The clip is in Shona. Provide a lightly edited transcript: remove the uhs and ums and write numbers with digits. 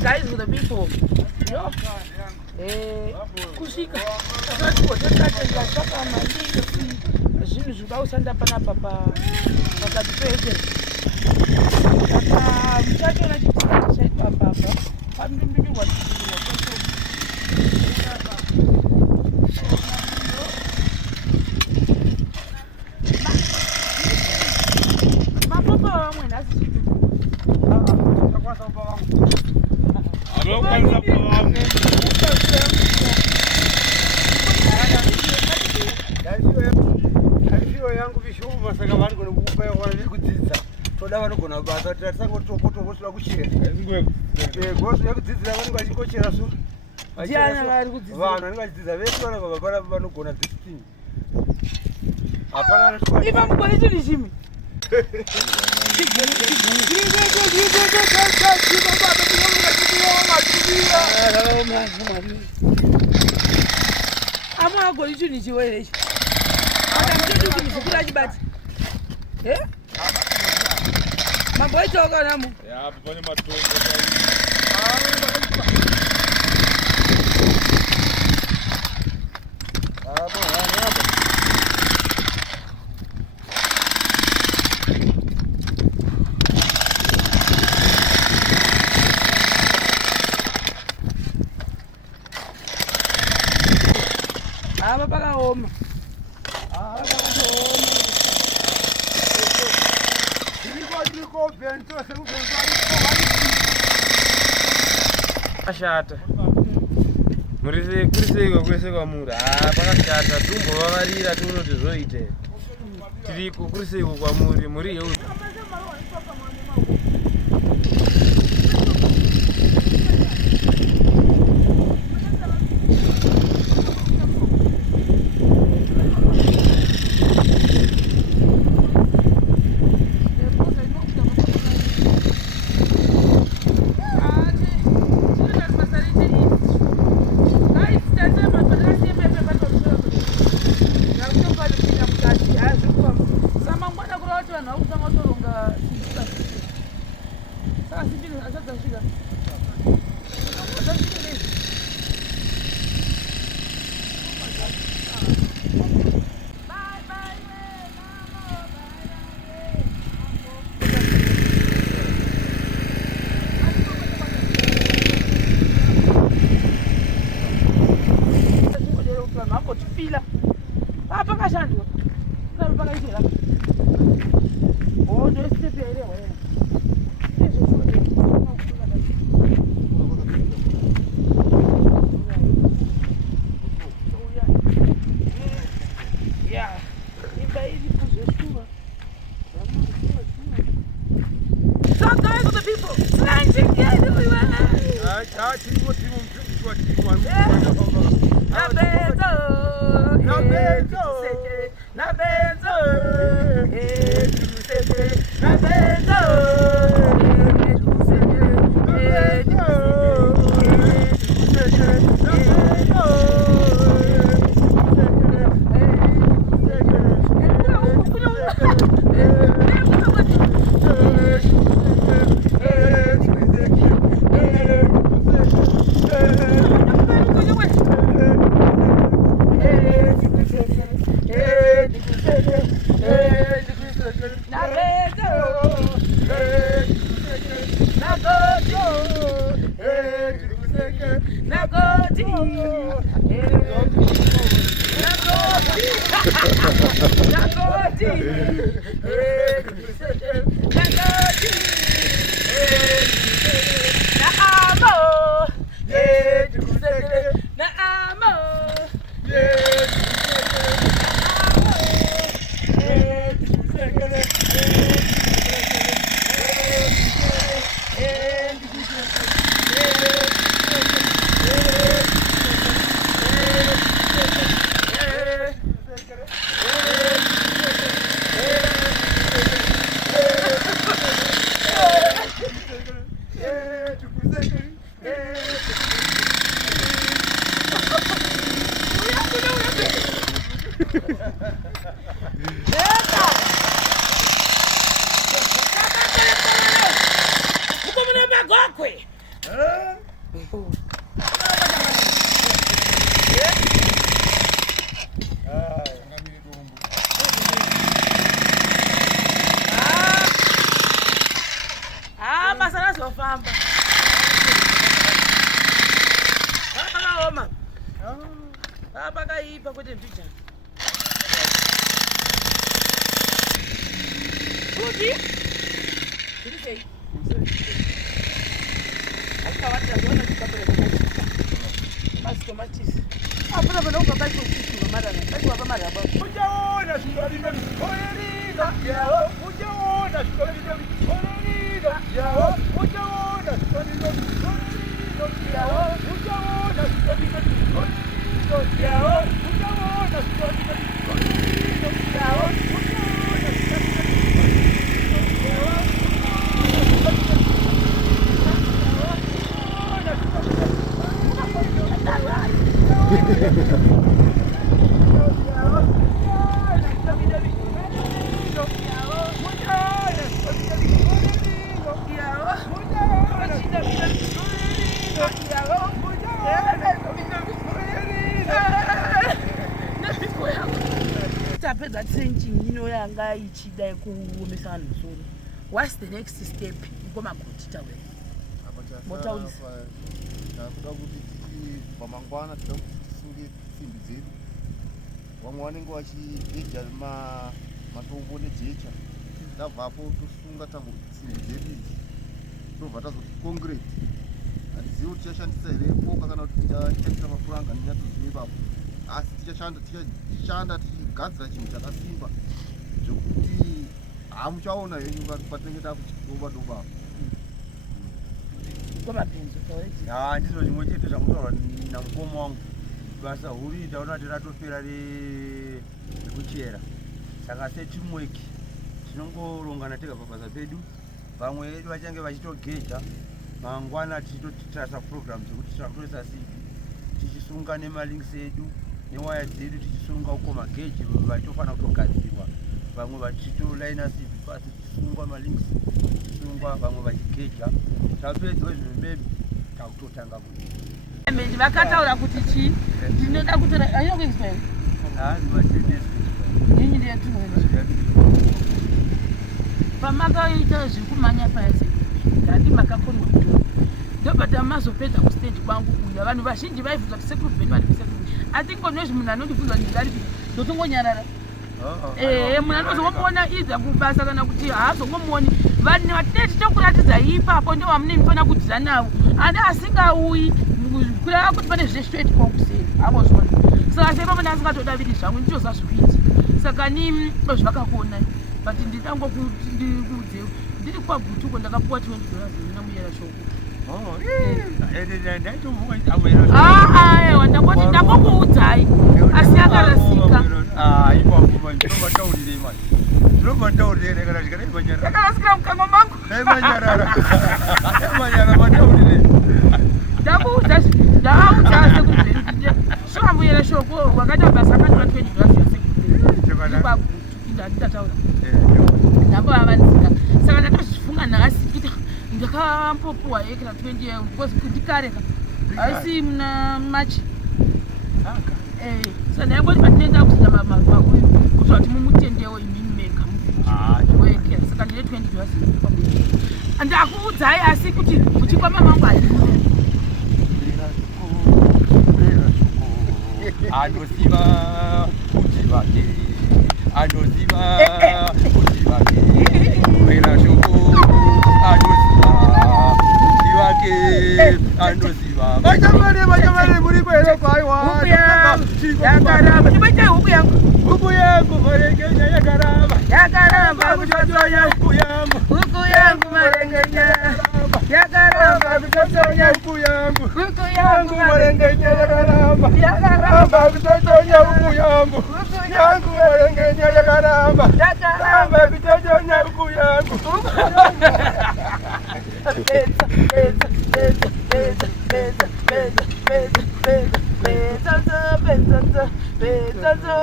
Guys with the people. Yo. Kusika. Akati kutaka ngashaka mali zvinhu zvibausanda panapa pakatipeje. Saka mchacho na chitaka chaitwa papa. Pambimbi watikuwa. Mapapa wamwe nasi. Alifiwa yangu vishubu masaka wani kuna kukupa ya wana kudziza. Toda wani kuna basa tatisango topoto wosula kushire. Gosu ya kudziza wani kwa chikochera su. Diana wani kudziza. Wani wani kudziza vesu wani babara wani kuna distinct. Hapana wani kwa. Iba mkwani tuli shimi. Ama agora isso ni chiwe ishi. Atamjeju kumshukura jibati. Mambo yetu oga namu. Ya pone matongo. Aba baka homa. Ashata. Murise kuriseko kwese kwamura. Pakashata tumbo vavarira tunoti zvoite. Tiriko kuriseko kwamuri muri yo. Masala zofamba. Oma. Apa kaipa kuti ndija. Kuti? Kuti? Akawata zona tukapera kumachika. Basi tomatis. Apana bana uka baiko kitu mara na. Baiko hapa mara hapa. Ujaona shikoli ndio koyerida. Yao, ujaona shikoli ndio koyerida. Yao, ujaona shikoli ndio koyerida. Yao, ujaona shikoli ndio koyerida. Yao, ujaona shikoli ndio koyerida. Yao, ujaona shikoli ndio tapedza tsenching inoyanga ichida kuomesa vanhu musoro. What's the next step? Ngomagoti tawe. Motaurisa. Takuda kuti pamangwana tida kuti tisunge simbi dzedu. Vamwe vanenge vachigeja matombo nejecha. Tabvapo tosunga tambo simbi dzedu idzi. Tobva tazoti concrete. Handizivi kuti tichashandisa here poka kana kuti tichashandisa mapuranga nenyatso dzine ipapo. Asi tichashanda tichigadzira chinhu chakasimba zvokuti hamuchaona henyu patinenge takuchidoba-doba. Ndizvo zvimwe chete zvamutorwa namukoma wangu. Basa huru ndaona kuti ratopera rekuchera. Saka seteamwork tinongorongana tega pabasa pedu. Vamwe vedu vachange vachitogeja mangwana tichitotarisa program dzekuti tirakutoresa simbi tichisunga nemalinks edu newaya dzedu tichisunga uko mageji vatofana kutogadzirwa. Vamwe vachitolaina simbi pasi tichisungwa malinks tichisungwa vamwe vachigeja. Tapedza izvo maybe takutotanga kuti vakataura kuti chi ndinoda kutora ayongoexplain nyinyi ndiyatinoona pamakaita zvekumanya pasi ngandi makakonwa kutora ndobata mazopedza kustendi kwangu kuya vanhu vazhinji vaibvunza kuti sekuru bheni vari kusekuru atingonozvi munhu anondibvunza ndingari ndotongonyarara munhu anozongomuona idza kubasa kana kuti haazongomuoni vanhu vatineti tokuratidza ipapo ndo vamune mufana kudziza navo ani asingauyi kureva kuti pane zvesweti kwakuseri havozvona saka seipamo ndasingatodavirii zvangu ndichoza zvikuiti saka ni zvakakona but ndidangokuti ndikuudze ndiri kwagutuko ndakapuwa $20 namuyera shoko aiwa ndangoti ndangokuudzai asi yakarasika yakarasikira mukango mangu ndakuudza ndaaudza sekubheri shuwa muyera shoko wakaita basa akatiwa $20 yasekubheri kwagutu ndandidataura ndambovavanzika saka ndatozvifunga nhasi kuti ndakambopuwa ekera 20 because ndikareka haisi muna machi saka ndaingoti patinoenda kuita mauyu kuti vati mumutendewo imini mega wekera saka ndine $20 ndakuudzai asi kuti muchikwama mangu adii anoziva kuti vake anoziva kuti vake wera shoko anoziva kuti vake anoziva vachamare muri kwere kwaiwa yakaramba chibaita huku yangu marengenya yakaramba kutotonya huku yangu marengenya yakaramba kutotonya huku yangu marengenya yakaramba kutotonya huku yangu marengenya yakaramba kutotonya huku yangu Pesa. Bezanza.